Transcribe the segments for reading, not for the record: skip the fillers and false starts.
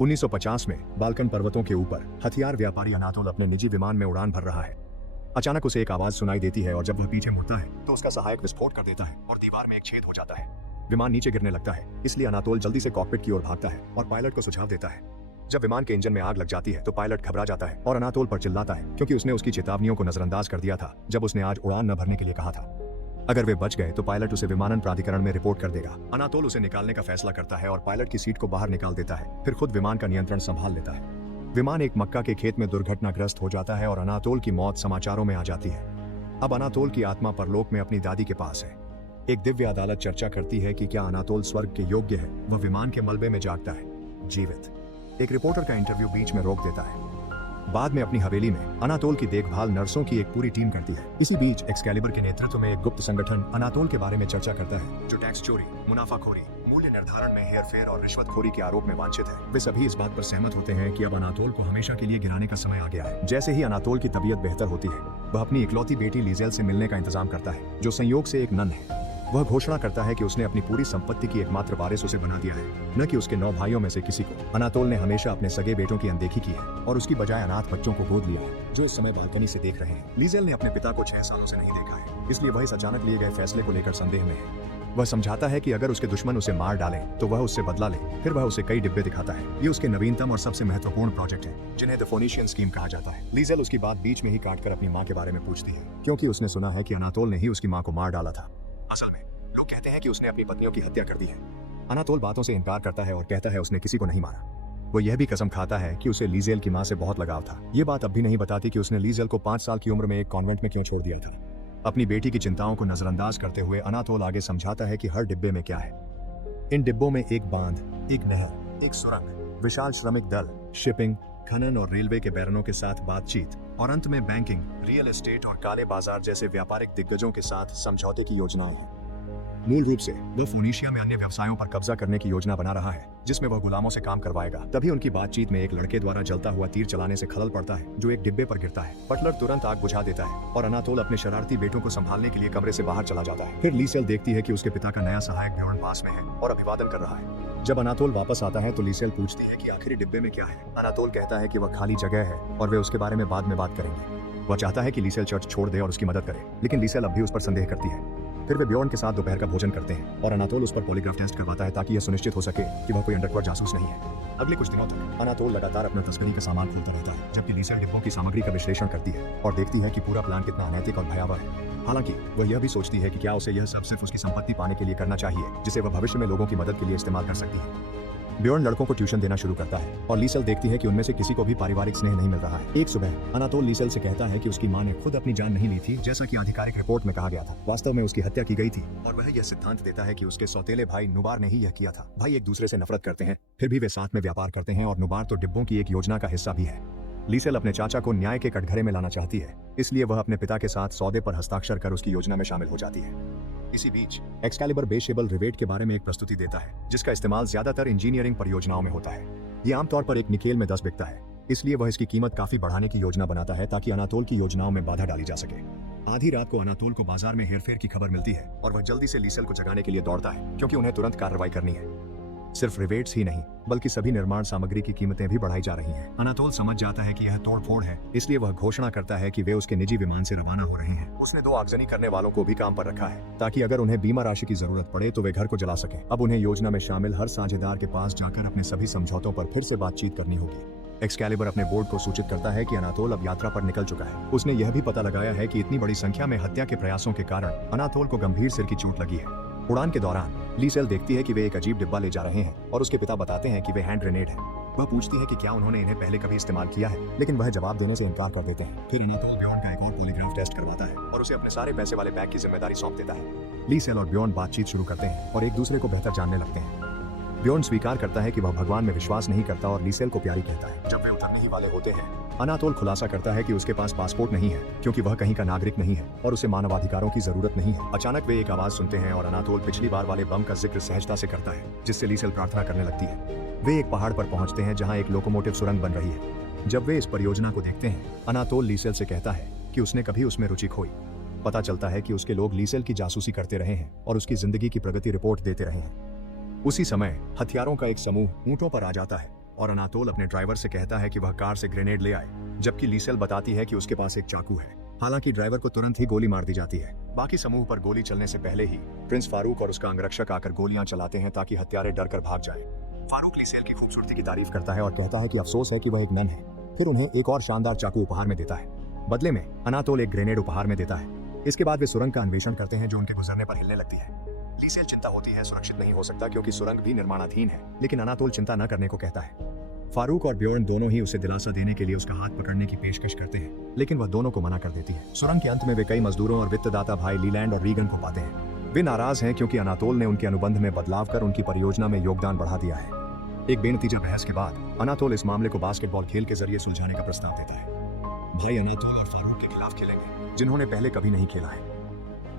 1950 में बाल्कन पर्वतों के ऊपर हथियार व्यापारी अनातोल अपने निजी विमान में उड़ान भर रहा है। अचानक उसे एक आवाज सुनाई देती है और जब वह पीछे मुड़ता है तो उसका सहायक विस्फोट कर देता है और दीवार में एक छेद हो जाता है। विमान नीचे गिरने लगता है, इसलिए अनातोल जल्दी से कॉकपिट की ओर भागता है और पायलट को सुझाव देता है। जब विमान के इंजन में आग लग जाती है तो पायलट घबरा जाता है और अनातोल पर चिल्लाता है क्योंकि उसने उसकी चेतावनियों को नजरअंदाज कर दिया था जब उसने आज उड़ान न भरने के लिए कहा था। अगर वे बच गए तो पायलट उसे विमानन प्राधिकरण में रिपोर्ट कर देगा। अनातोल उसे निकालने का फैसला करता है और पायलट की सीट को बाहर निकाल देता है, फिर खुद विमान का नियंत्रण संभाल लेता है। विमान एक मक्का के खेत में दुर्घटनाग्रस्त हो जाता है और अनातोल की मौत समाचारों में आ जाती है। अब अनातोल की आत्मा परलोक में अपनी दादी के पास है। एक दिव्य अदालत चर्चा करती है कि क्या अनातोल स्वर्ग के योग्य है। वह विमान के मलबे में जागता है, जीवित। एक रिपोर्टर का इंटरव्यू बीच में रोक देता है। बाद में अपनी हवेली में अनातोल की देखभाल नर्सों की एक पूरी टीम करती है। इसी बीच एक्सकैलिबर के नेतृत्व में एक गुप्त संगठन अनातोल के बारे में चर्चा करता है, जो टैक्स चोरी, मुनाफाखोरी, मूल्य निर्धारण में हेरफेर और रिश्वतखोरी के आरोप में वांछित है। वे सभी इस बात पर सहमत होते हैं कि अब अनातोल को हमेशा के लिए गिराने का समय आ गया है। जैसे ही अनातोल की तबीयत बेहतर होती है, वह अपनी इकलौती बेटी लीजेल से मिलने का इंतजाम करता है, जो संयोग से एक नन है। वह घोषणा करता है कि उसने अपनी पूरी संपत्ति की एकमात्र वारिस उसे बना दिया है, न कि उसके 9 भाइयों में से किसी को। अनातोल ने हमेशा अपने सगे बेटों की अनदेखी की है और उसकी बजाय अनाथ बच्चों को गोद लिया है, जो इस समय बालकनी से देख रहे हैं। लीजेल ने अपने पिता को 6 सालों से नहीं देखा है, इसलिए वह इस अचानक लिए गए फैसले को लेकर संदेह में है। वह समझाता है कि अगर उसके दुश्मन उसे मार डालें तो वह उससे बदला ले। फिर वह उसे कई डिब्बे दिखाता है। ये उसके नवीनतम और सबसे महत्वपूर्ण प्रोजेक्ट है, जिन्हें द फोनिशियन स्कीम कहा जाता है। लीजेल उसकी बात बीच में ही काटकर अपनी माँ के बारे में पूछती है, क्योंकि उसने सुना है कि अनातोल ने ही उसकी माँ को मार डाला था। असल में लोग कहते हैं कि उसने अपनी पत्नियों की हत्या कर दी है। अनातोल बातों से इनकार करता है और कहता है उसने किसी को नहीं मारा। वो यह भी कसम खाता है कि उसे लीजेल की माँ से बहुत लगाव था। ये बात अब भी नहीं बताती कि उसने लीजेल को 5 साल की उम्र में एक कॉन्वेंट में क्यों छोड़ दिया था। अपनी बेटी की चिंताओं को नजरअंदाज करते हुए अनातोल आगे समझाता है कि हर डिब्बे में क्या है। इन डिब्बों में एक बांध, एक नहर, एक सुरंग, विशाल श्रमिक दल, शिपिंग, खनन और रेलवे के बैरनों के साथ बातचीत और अंत में बैंकिंग, रियल एस्टेट और काले बाजार जैसे व्यापारिक दिग्गजों के साथ समझौते की योजनाएं हैं। मूल रूप से वह फोनीशिया में अन्य व्यवसायों पर कब्जा करने की योजना बना रहा है, जिसमें वह गुलामों से काम करवाएगा। तभी उनकी बातचीत में एक लड़के द्वारा जलता हुआ तीर चलाने से खलल पड़ता है, जो एक डिब्बे पर गिरता है। बटलर तुरंत आग बुझा देता है और अनातोल अपने शरारती बेटों को संभालने के लिए कमरे से बाहर चला जाता है। फिर लीसेल देखती है कि उसके पिता का नया सहायक ब्योर्न पास में है और अभिवादन कर रहा है। जब अनातोल वापस आता है तो लीसेल पूछती है कि आखिरी डिब्बे में क्या है। अनातोल कहता है कि वह खाली जगह है और वे उसके बारे में बाद में बात करेंगे। वह चाहता है कि लीसेल चर्च छोड़ दे और उसकी मदद करे, लेकिन लीसेल अब भी उस पर संदेह करती है। फिर वे ब्योर्न के साथ दोपहर का भोजन करते हैं और अनातोल उस पर पॉलीग्राफ टेस्ट करवाता है ताकि यह सुनिश्चित हो सके कि वह कोई अंडरकवर जासूस नहीं है। अगले कुछ दिनों तक अनातोल लगातार अपना तस्करी का सामान खोलता रहता है, जबकि लीसेल डिब्बों की सामग्री का विश्लेषण करती है और देखती है कि पूरा प्लान कितना अनैतिक और भयावह है। हालांकि वह यह भी सोचती है कि क्या उसे यह सब सिर्फ उसकी संपत्ति पाने के लिए करना चाहिए, जिसे वह भविष्य में लोगों की मदद के लिए इस्तेमाल कर सकती है। ब्योर्न लड़कों को ट्यूशन देना शुरू करता है और लीसेल देखती है कि उनमें से किसी को भी पारिवारिक स्नेह नहीं मिल रहा है। एक सुबह अनातोल लीसेल से कहता है कि उसकी मां ने खुद अपनी जान नहीं ली थी, जैसा कि आधिकारिक रिपोर्ट में कहा गया था। वास्तव में उसकी हत्या की गई थी और वह यह सिद्धांत देता है कि उसके सौतेले भाई नुबार ने ही यह किया था। भाई एक दूसरे से नफरत करते हैं, फिर भी वे साथ में व्यापार करते हैं और नुबार तो डिब्बों की एक योजना का हिस्सा भी है। लीसेल अपने चाचा को न्याय के कटघरे में लाना चाहती है, इसलिए वह अपने पिता के साथ सौदे पर हस्ताक्षर कर उसकी योजना में शामिल हो जाती है। इसी बीच एक्सकैलिबर बेशेबल रिवेट के बारे में एक प्रस्तुति देता है, जिसका इस्तेमाल ज्यादातर इंजीनियरिंग परियोजनाओं में होता है। ये आमतौर पर एक निकेल में 10 बिकता है, इसलिए वह इसकी कीमत काफी बढ़ाने की योजना बनाता है ताकि अनातोल की योजनाओं में बाधा डाली जा सके। आधी रात को अनातोल को बाजार में हेरफेर की खबर मिलती है और वह जल्दी से लीसेल को जगाने के लिए दौड़ता है, क्योंकि उन्हें तुरंत कार्रवाई करनी है। सिर्फ रिवेट्स ही नहीं, बल्कि सभी निर्माण सामग्री की कीमतें भी बढ़ाई जा रही हैं। अनातोल समझ जाता है कि यह तोड़फोड़ है, इसलिए वह घोषणा करता है कि वे उसके निजी विमान से रवाना हो रहे हैं। उसने 2 आगजनी करने वालों को भी काम पर रखा है, ताकि अगर उन्हें बीमा राशि की जरूरत पड़े तो वे घर को जला सकें। अब उन्हें योजना में शामिल हर साझेदार के पास जाकर अपने सभी समझौतों पर फिर से बातचीत करनी होगी। एक्सकैलिबर अपने बोर्ड को सूचित करता है कि अनातोल अब यात्रा पर निकल चुका है। उसने यह भी पता लगाया है कि इतनी बड़ी संख्या में हत्या के प्रयासों के कारण अनातोल को गंभीर सिर की चोट लगी है। उड़ान के दौरान लीसेल देखती है कि वे एक अजीब डिब्बा ले जा रहे हैं और उसके पिता बताते हैं कि वे हैंड ग्रेनेड है। वह पूछती है कि क्या उन्होंने इन्हें पहले कभी इस्तेमाल किया है, लेकिन वह जवाब देने से इनकार कर देते हैं। फिर अनातोल ब्योर्न का एक और पॉलीग्राफ टेस्ट करवाता है और उसे अपने सारे पैसे वाले बैग की जिम्मेदारी सौंप देता है। लीसेल और ब्योर्न बातचीत शुरू करते हैं और एक दूसरे को बेहतर जानने लगते हैं। ब्योर्न स्वीकार करता है कि वह भगवान में विश्वास नहीं करता और लीसेल को प्यारी कहता है। जब वे उतरने ही वाले होते हैं, अनातोल खुलासा करता है कि उसके पास पासपोर्ट नहीं है, क्योंकि वह कहीं का नागरिक नहीं है और उसे मानवाधिकारों की जरूरत नहीं है। अचानक वे एक आवाज सुनते हैं और अनातोल पिछली बार वाले बम का जिक्र सहजता से करता है, जिससे लीसेल प्रार्थना करने लगती है। वे एक पहाड़ पर पहुंचते हैं जहां एक लोकोमोटिव सुरंग बन रही है। जब वे इस परियोजना को देखते हैं, अनातोल लीसेल से कहता है कि उसने कभी उसमें रुचि खोई। पता चलता है कि उसके लोग लीसेल की जासूसी करते रहे हैं और उसकी जिंदगी की प्रगति रिपोर्ट देते रहे हैं। उसी समय हथियारों का एक समूह ऊंटों पर आ जाता है और अनातोल अपने ड्राइवर से कहता है कि वह कार से ग्रेनेड ले आए, जबकि लीसेल बताती है कि उसके पास एक चाकू है। हालांकि ड्राइवर को तुरंत ही गोली मार दी जाती है। बाकी समूह पर गोली चलने से पहले ही प्रिंस फारूक और उसका अंगरक्षक आकर गोलियां चलाते हैं ताकि हत्यारे डर कर भाग जाए। फारूक लीसेल की खूबसूरती की तारीफ करता है और कहता है कि अफसोस है कि वह एक नन है। फिर उन्हें एक और शानदार चाकू उपहार में देता है। बदले में अनातोल एक ग्रेनेड उपहार में देता है। इसके बाद वे सुरंग का अन्वेषण करते हैं जो उनके गुजरने पर हिलने लगती है। लीसेल चिंता होती है सुरक्षित नहीं हो सकता क्योंकि सुरंग भी निर्माणाधीन है, लेकिन अनातोल चिंता न करने को कहता है। फारूक और ब्योर्न दोनों ही उसे दिलासा देने के लिए उसका हाथ पकड़ने की पेशकश करते हैं, लेकिन वह दोनों को मना कर देती है। सुरंग के अंत में वे कई मजदूरों और वित्तदाता भाई लीलैंड और रीगन को पाते हैं। वे नाराज हैं क्योंकि अनातोल ने उनके अनुबंध में बदलाव कर उनकी परियोजना में योगदान बढ़ा दिया है। एक बेनतीजा बहस के बाद अनातोल इस मामले को बास्केटबॉल खेल के जरिए सुलझाने का प्रस्ताव देता है। भाई अनातोल और फारूक के खिलाफ खेलेंगे, जिन्होंने पहले कभी नहीं खेला है।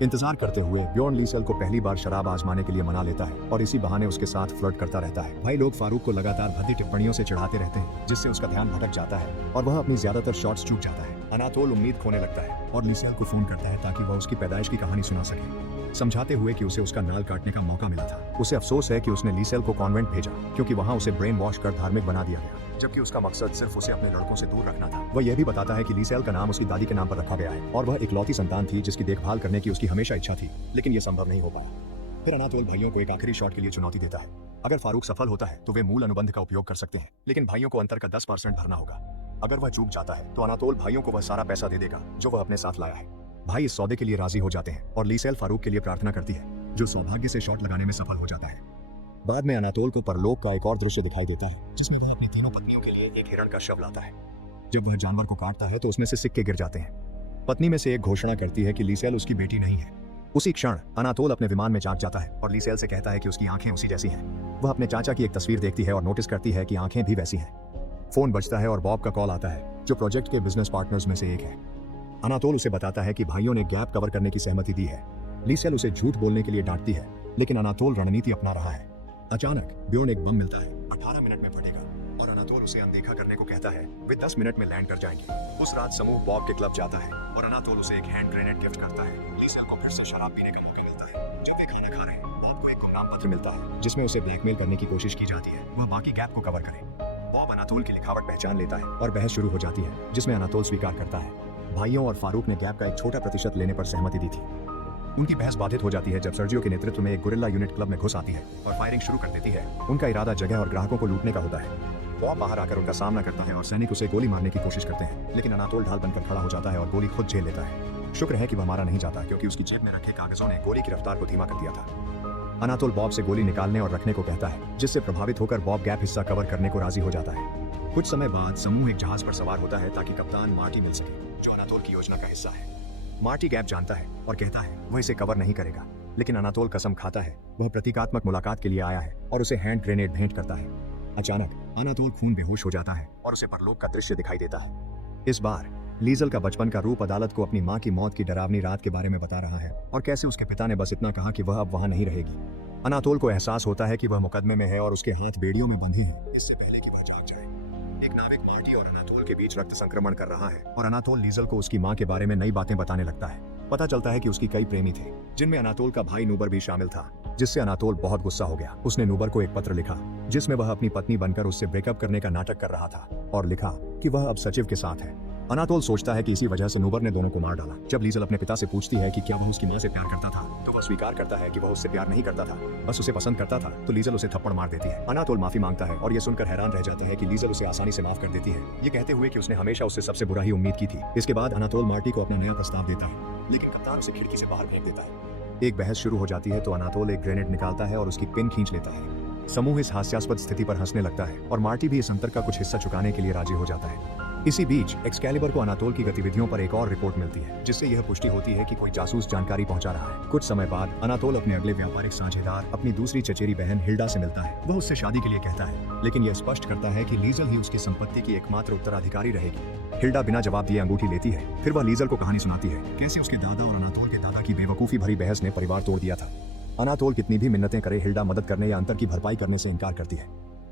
इंतजार करते हुए ब्योर्न लीसेल को पहली बार शराब आजमाने के लिए मना लेता है और इसी बहाने उसके साथ फ्लर्ट करता रहता है। भाई लोग फारूक को लगातार भद्दी टिप्पणियों से चिढ़ाते रहते हैं, जिससे उसका ध्यान भटक जाता है और वह अपनी ज्यादातर शॉट्स चूक जाता है। अनातोल उम्मीद खोने लगता है और लीसेल को फोन करता है ताकि वह उसकी पैदाइश की कहानी सुना सके, समझाते हुए कि उसे उसका नाल काटने का मौका मिला था। उसे अफसोस है कि उसने लीसेल को कॉन्वेंट भेजा क्योंकि वहां उसे ब्रेन वॉश कर धार्मिक बना दिया गया, जबकि उसका मकसद सिर्फ उसे अपने लड़कों से दूर रखना था। वह यह भी बताता है कि लीसेल का नाम उसकी दादी के नाम पर रखा गया है और वह इकलौती संतान थी जिसकी देखभाल करने की उसकी हमेशा इच्छा थी, लेकिन यह संभव नहीं हो पाया। फिर अनातोल भाइयों को एक आखिरी शॉट के लिए चुनौती देता है। अगर फारूक सफल होता है तो वे मूल अनुबंध का उपयोग कर सकते हैं, लेकिन भाइयों को अंतर का 10% भरना होगा। अगर वह चूक जाता है तो अनातोल भाइयों को वह सारा पैसा दे देगा जो वह अपने साथ लाया है। भाई इस सौदे के लिए राजी हो जाते हैं और लीसेल फारूक के लिए प्रार्थना करती है, जो सौभाग्य से शॉट लगाने में सफल हो जाता है। बाद में अनातोल को परलोक का एक और दृश्य दिखाई देता है, जिसमें वह अपनी तीनों पत्नियों के लिए एक हिरण का शव लाता है। जब वह जानवर को काटता है तो उसमें से सिक्के गिर जाते हैं। पत्नी में से एक घोषणा करती है कि लीसेल उसकी बेटी नहीं है। उसी क्षण अनातोल अपने विमान में जाग जाता है और लीसेल से कहता है कि उसकी आंखें उसी जैसी हैं। वह अपने चाचा की एक तस्वीर देखती है और नोटिस करती है कि आंखें भी वैसी हैं। फोन बजता है और बॉब का कॉल आता है, जो प्रोजेक्ट के बिजनेस पार्टनर्स में से एक है। अनातोल उसे बताता है कि भाइयों ने गैप कवर करने की सहमति दी है। लीसेल उसे झूठ बोलने के लिए डांटती है, लेकिन अनातोल रणनीति अपना रहा है। अचानक ब्योर्न एक बम मिलता है, 18 मिनट में फटेगा और अनातोल उसे अनदेखा करने को कहता है। वे 10 मिनट में लैंड कर जाएंगे। उस रात समूह बॉब के क्लब जाता है और अनातोल उसे एक हैंड ग्रेनेड गिफ्ट करता है। लीसेल को फिर से शराब पीने का मौका मिलता है। जब वे खाना खा रहे हैं, बॉब को एक गुमनाम पत्र मिलता है जिसमें उसे ब्लैकमेल करने की कोशिश की जाती है वह बाकी गैप को कवर करे। बॉब अनातोल की लिखावट पहचान लेता है और बहस शुरू हो जाती है, जिसमें अनातोल स्वीकार करता है भाइयों और फारूक ने गैप का एक छोटा प्रतिशत लेने पर सहमति दी थी। उनकी बहस बाधित हो जाती है जब सर्जियो के नेतृत्व में एक गुरिल्ला यूनिट क्लब में घुस आती है और फायरिंग शुरू कर देती है। उनका इरादा जगह और ग्राहकों को लूटने का होता है। बॉब बाहर आकर उनका सामना करता है और सैनिक उसे गोली मारने की कोशिश करते हैं, लेकिन अनातोल ढाल बनकर खड़ा हो जाता है और गोली खुद झेल लेता है। शुक्र है कि वह मारा नहीं जाता क्योंकि उसकी जेब में रखे कागजों ने गोली की रफ्तार को धीमा कर दिया था। अनातोल बॉब से गोली निकालने और रखने को कहता है, जिससे प्रभावित होकर बॉब गैप हिस्सा कवर करने को राजी हो जाता है। कुछ समय बाद समूह एक जहाज पर सवार होता है ताकि कप्तान मार्टी मिल सके, जो अनातोल की योजना का हिस्सा है। मार्टी गैप जानता है और कहता है वह इसे कवर नहीं करेगा, लेकिन अनातोल कसम खाता है वह प्रतीकात्मक मुलाकात के लिए आया है और उसे हैंड ग्रेनेड भेंट करता है। अचानक अनातोल खून बेहोश हो जाता है और उसे परलोक का दृश्य दिखाई देता है। इस बार लीजेल का बचपन का रूप अदालत को अपनी मां की मौत की डरावनी रात के बारे में बता रहा है और कैसे उसके पिता ने बस इतना कहा कि वह अब वहां नहीं रहेगी। अनातोल को एहसास होता है कि वह मुकदमे में है और उसके हाथ बेड़ियों में बंधे हैं, इससे पहले कि वह जाग जाए। एक नाविक मार्टी और अनातोल के बीच रक्त संक्रमण कर रहा है और अनातोल लीजेल को उसकी मां के बारे में नई बातें बताने लगता है। पता चलता है कि उसकी कई प्रेमी थे, जिनमें अनातोल का भाई नूबर भी शामिल था, जिससे अनातोल बहुत गुस्सा हो गया। उसने नूबर को एक पत्र लिखा जिसमें वह अपनी पत्नी बनकर उससे ब्रेकअप करने का नाटक कर रहा था और लिखा कि वह अब सचिव के साथ है। अनातोल सोचता है कि इसी वजह से नूबर ने दोनों को मार डाला। जब लीजेल अपने पिता से पूछती है कि क्या वह उसकी मां से प्यार करता था, तो वह स्वीकार करता है कि वह उससे प्यार नहीं करता था, बस उसे पसंद करता था। तो लीजेल उसे थप्पड़ मार देती है। अनातोल माफी मांगता है और यह सुनकर हैरान रह जाता है कि लीजेल उसे आसानी से माफ कर देती है, ये कहते हुए कि उसने हमेशा उससे सबसे बुरा ही उम्मीद की थी। इसके बाद अनातोल मार्टी को अपना नया प्रस्ताव देता है, लेकिन कप्तान उसे खिड़की से बाहर फेंक देता है। एक बहस शुरू हो जाती है तो अनातोल एक ग्रेनेड निकालता है और उसकी पिन खींच लेता है। समूह इस हास्यास्पद स्थिति पर हंसने लगता है और मार्टी भी इस अंतर का कुछ हिस्सा चुकाने के लिए राजी हो जाता है। इसी बीच एक्सकैलिबर को अनातोल की गतिविधियों पर एक और रिपोर्ट मिलती है, जिससे यह पुष्टि होती है कि कोई जासूस जानकारी पहुंचा रहा है। कुछ समय बाद अनातोल अपने अगले व्यापारिक साझेदार अपनी दूसरी चचेरी बहन हिल्डा से मिलता है। वह उससे शादी के लिए कहता है, लेकिन यह स्पष्ट करता है कि लीजेल ही उसकी संपत्ति की एकमात्र उत्तराधिकारी रहेगी। हिल्डा बिना जवाब दिए अंगूठी लेती है। फिर वह लीजेल को कहानी सुनाती है, कैसे उसके दादा और अनातोल के दादा की बेवकूफी भरी बहस ने परिवार तोड़ दिया था। अनातोल कितनी भी मिन्नतें करे, हिल्डा मदद करने या अंतर की भरपाई करने से इनकार करती है।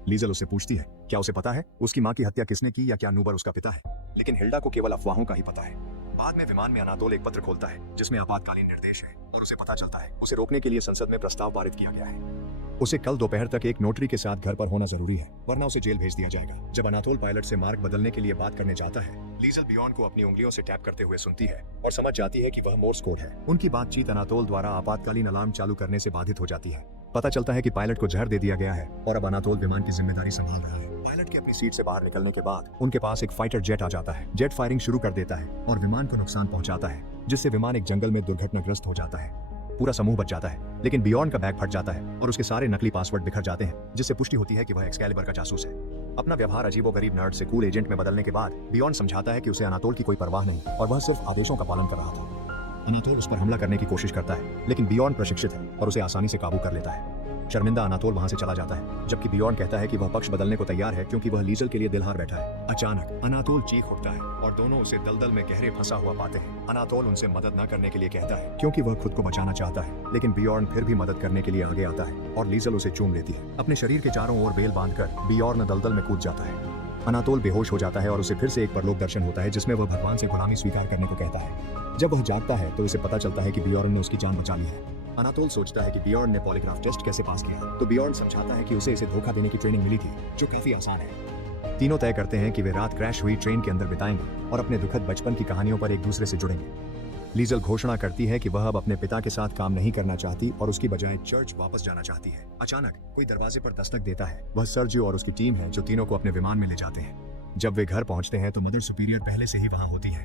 लीजेल उससे पूछती है, क्या उसे पता है उसकी मां की हत्या किसने की या क्या नूबर उसका पिता है, लेकिन हिल्डा को केवल अफवाहों का ही पता है। बाद में विमान में अनातोल एक पत्र खोलता है जिसमें आपातकालीन निर्देश है और उसे पता चलता है उसे रोकने के लिए संसद में प्रस्ताव पारित किया गया है। उसे कल दोपहर तक एक नोटरी के साथ घर पर होना जरूरी है, वरना उसे जेल भेज दिया जाएगा। जब अनातोल पायलट से मार्ग बदलने के लिए बात करने जाता है, लीजल बियॉन को अपनी उंगलियों से टैप करते हुए सुनती है और समझ जाती है कि वह मोर्स कोड है। उनकी बातचीत अनातोल द्वारा आपातकालीन अलार्म चालू करने से बाधित हो जाती है। पता चलता है कि पायलट को जहर दे दिया गया है और अब अनातोल विमान की जिम्मेदारी संभाल रहा है। पायलट के अपनी सीट से बाहर निकलने के बाद उनके पास एक फाइटर जेट आ जाता है। जेट फायरिंग शुरू कर देता है और विमान को नुकसान पहुंचाता है, जिससे विमान एक जंगल में दुर्घटनाग्रस्त हो जाता है। पूरा समूह बच जाता है, लेकिन बियॉन का बैग फट जाता है और उसके सारे नकली पासवर्ड बिखर जाते हैं, जिससे पुष्टि होती है कि वह एक्सकैलिबर का जासूस है। अपना व्यवहार अजीबोगरीब नर्ड से कूल एजेंट में बदलने के बाद बियॉन समझाता है कि उसे अनातोल की कोई परवाह नहीं और वह सिर्फ आदेशों का पालन कर रहा था। अनातोल उस पर हमला करने की कोशिश करता है, लेकिन बियॉन प्रशिक्षित है और उसे आसानी से काबू कर लेता है। शर्मिंदा अनातोल वहां से चला जाता है, जबकि बियॉन कहता है कि वह पक्ष बदलने को तैयार है क्योंकि वह लीजल के लिए दिल हार बैठा है। अचानक अनातोल चीख उठता है और दोनों उसे दलदल में गहरे फंसा हुआ पाते हैं। अनातोल उनसे मदद न करने के लिए कहता है क्योंकि वह खुद को बचाना चाहता है, लेकिन बियॉन फिर भी मदद करने के लिए आगे आता है और लीजल उसे चूम लेती है। अपने शरीर के चारों ओर बेल बांधकर बियॉन दलदल में कूद जाता है। अनातोल बेहोश हो जाता है और उसे फिर से एक परलोक दर्शन होता है, जिसमें वह भगवान से गुलामी स्वीकार करने को कहता है। जब वह जागता है तो उसे पता चलता है कि बियॉन ने उसकी जान बचा ली है। अनातोल सोचता है कि बियॉन ने पॉलीग्राफ टेस्ट कैसे पास किया, तो बियॉन समझाता है कि उसे इसे धोखा देने की ट्रेनिंग मिली थी, जो काफी आसान है। तीनों तय करते हैं कि वे रात क्रैश हुई ट्रेन के अंदर बिताएंगे और अपने दुखद बचपन की कहानियों पर एक दूसरे से जुड़ेंगे। लीजल घोषणा करती है कि वह अब अपने पिता के साथ काम नहीं करना चाहती और उसकी बजाय चर्च वापस जाना चाहती है। अचानक कोई दरवाजे पर दस्तक देता है। वह सर्जियो और उसकी टीम है, जो तीनों को अपने विमान में ले जाते हैं। जब वे घर पहुंचते हैं तो मदर सुपीरियर पहले से ही वहां होती है।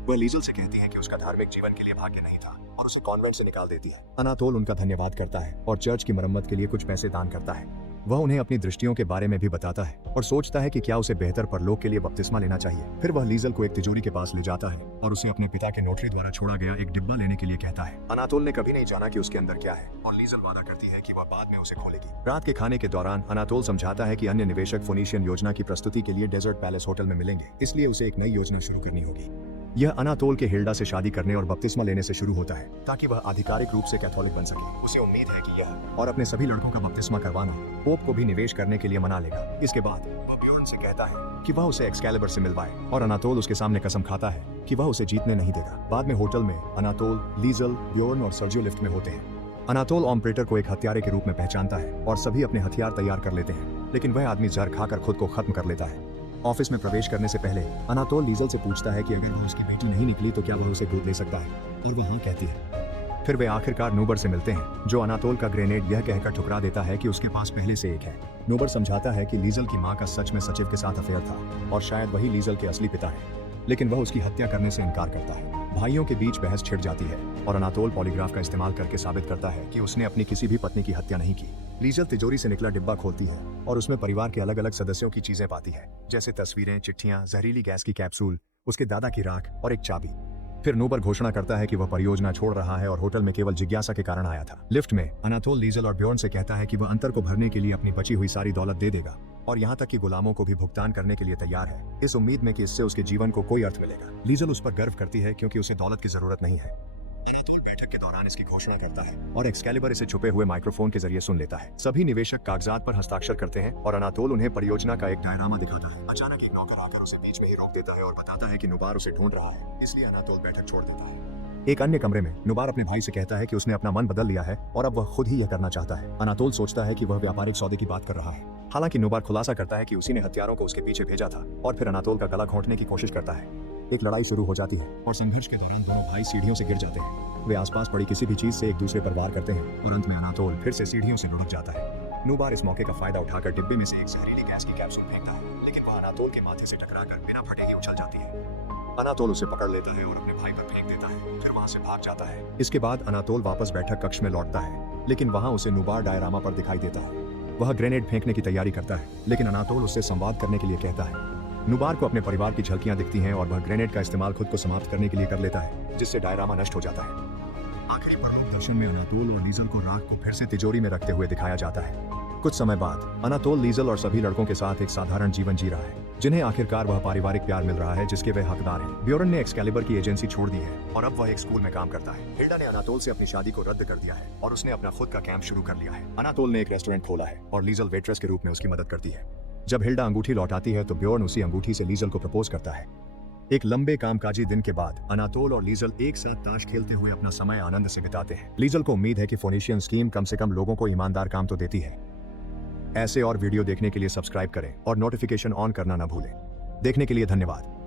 वह लीजल से कहती है कि उसका धार्मिक जीवन के लिए भाग्य नहीं था और उसे कॉन्वेंट से निकाल देती है। अनातोल उनका धन्यवाद करता है और चर्च की मरम्मत के लिए कुछ पैसे दान करता है। वह उन्हें अपनी दृष्टियों के बारे में भी बताता है और सोचता है कि क्या उसे बेहतर परलोक के लिए बपतिस्मा लेना चाहिए। फिर वह लीजल को एक तिजोरी के पास ले जाता है और उसे अपने पिता के नोटरी द्वारा छोड़ा गया एक डिब्बा लेने के लिए कहता है। अनातोल ने कभी नहीं जाना कि उसके अंदर क्या है और लीजल वादा करती है कि वह बाद में उसे खोलेगी। रात के खाने के दौरान अनातोल समझाता है कि अन्य निवेशक फोनीशियन योजना की प्रस्तुति के लिए डेजर्ट पैलेस होटल में मिलेंगे, इसलिए उसे एक नई योजना शुरू करनी होगी। यह अनातोल के हिल्डा से शादी करने और बपतिस्मा लेने से शुरू होता है, ताकि वह आधिकारिक रूप से कैथोलिक बन सके। उसे उम्मीद है कि यह और अपने सभी लड़कों का बपतिस्मा करवाना पोप को भी निवेश करने के लिए मना लेगा। इसके बाद वह बियॉन से कहता है कि वह उसे एक्सकैलिबर से मिलवाए और अनातोल उसके सामने कसम खाता है कि वह उसे जीतने नहीं देगा। बाद में होटल में अनातोल, लीजल, बियॉन और सर्जियो लिफ्ट में होते हैं। अनातोल ऑपरेटर को एक हत्यारे के रूप में पहचानता है और सभी अपने हथियार तैयार कर लेते हैं, लेकिन वह आदमी जहर खाकर खुद को खत्म कर लेता है। ऑफिस में प्रवेश करने से पहले अनातोल लीजल से पूछता है कि अगर वह उसकी बेटी नहीं निकली तो क्या वह उसे गोद ले सकता है, और वह हाँ कहती है। फिर वे आखिरकार नूबर से मिलते हैं, जो अनातोल का ग्रेनेड यह कहकर ठुकरा देता है कि उसके पास पहले से एक है। नूबर समझाता है कि लीजल की मां का सच में सचिव के साथ अफेयर था और शायद वही लीजल के असली पिता है, लेकिन वह उसकी हत्या करने से इनकार करता है। भाइयों के बीच बहस छिड़ जाती है और अनातोल पॉलीग्राफ का इस्तेमाल करके साबित करता है कि उसने अपनी किसी भी पत्नी की हत्या नहीं की। लीजल तिजोरी से निकला डिब्बा खोलती है और उसमें परिवार के अलग अलग सदस्यों की चीजें पाती है, जैसे तस्वीरें, चिट्ठियां, जहरीली गैस की कैप्सूल, उसके दादा की राख और एक चाबी। फिर नूबर घोषणा करता है कि वह परियोजना छोड़ रहा है और होटल में केवल जिज्ञासा के कारण आया था। लिफ्ट में अनातोल लीजल और बियॉन से कहता है कि वह अंतर को भरने के लिए अपनी बची हुई सारी दौलत दे देगा और यहाँ तक कि गुलामों को भी भुगतान करने के लिए तैयार है, इस उम्मीद में कि इससे उसके जीवन को कोई अर्थ मिलेगा। लीजल उस पर गर्व करती है क्योंकि उसे दौलत की जरूरत नहीं है। अनातोल बैठक के दौरान इसकी घोषणा करता है और एक्सकैलिबर इसे छुपे हुए माइक्रोफोन के जरिए सुन लेता है। सभी निवेशक कागजात पर हस्ताक्षर करते हैं और अनातोल उन्हें परियोजना का एक डायरामा दिखाता है। अचानक एक नौकर आकर उसे बीच में ही रोक देता है और बताता है कि नुबार उसे ढूंढ रहा है, इसलिए अनातोल बैठक छोड़ देता है। एक अन्य कमरे में नुबार अपने भाई से कहता है कि उसने अपना मन बदल लिया है और अब वह खुद ही यह करना चाहता है। अनातोल सोचता है कि वह व्यापारिक सौदे की बात कर रहा है, हालांकि नुबार खुलासा करता है कि उसी ने हथियारों को उसके पीछे भेजा था और फिर अनातोल का गला घोंटने की कोशिश करता है। एक लड़ाई शुरू हो जाती है और संघर्ष के दौरान दोनों भाई सीढ़ियों से गिर जाते हैं। वे आसपास पड़ी किसी भी चीज से एक दूसरे पर वार करते हैं और अंत में अनातोल फिर से सीढ़ियों से लुढ़क जाता है। नुबार इस मौके का फायदा उठाकर डिब्बे में से एक जहरीली गैस की कैप्सूल फेंकता है, लेकिन वह अनातोल के माथे से टकराकर बिना फटे ही उछल जाती है। अनातोल उसे पकड़ लेता है और अपने भाई पर फेंक देता है, फिर वहां से भाग जाता है। इसके बाद अनातोल वापस बैठक कक्ष में लौटता है, लेकिन वहां उसे नुबार डायरामा पर दिखाई देता है। वह ग्रेनेड फेंकने की तैयारी करता है, लेकिन अनातोल उससे संवाद करने के लिए कहता है। नुबार को अपने परिवार की झलकियां दिखती हैं और वह ग्रेनेड का इस्तेमाल खुद को समाप्त करने के लिए कर लेता है, जिससे डायरामा नष्ट हो जाता है। आखिरी परलोक दर्शन में अनातोल और लीजल को राख को फिर से तिजोरी में रखते हुए दिखाया जाता है। कुछ समय बाद अनातोल लीजल और सभी लड़कों के साथ एक साधारण जीवन जी रहा है, जिन्हें आखिरकार वह पारिवारिक प्यार मिल रहा है जिसके वे हकदार हैं। बियोरन ने एक्सकैलिबर की एजेंसी छोड़ दी है और अब वह एक स्कूल में काम करता है। हिल्डा ने अनातोल से अपनी शादी को रद्द कर दिया है और उसने अपना खुद का कैंप शुरू कर लिया है। अनातोल ने एक रेस्टोरेंट खोला है और लीजल वेट्रेस के रूप में उसकी मदद करती है। जब हिल्डा अंगूठी लौटाती है तो बियोरन उसी अंगूठी से लीजल को प्रपोज करता है। एक लंबे कामकाजी दिन के बाद अनातोल और लीजल एक साथ ताश खेलते हुए अपना समय आनंद से बिताते हैं। लीजल को उम्मीद है कि फोनिशियन स्कीम कम से कम लोगों को ईमानदार काम तो देती है। ऐसे और वीडियो देखने के लिए सब्सक्राइब करें और नोटिफिकेशन ऑन करना ना भूलें। देखने के लिए धन्यवाद।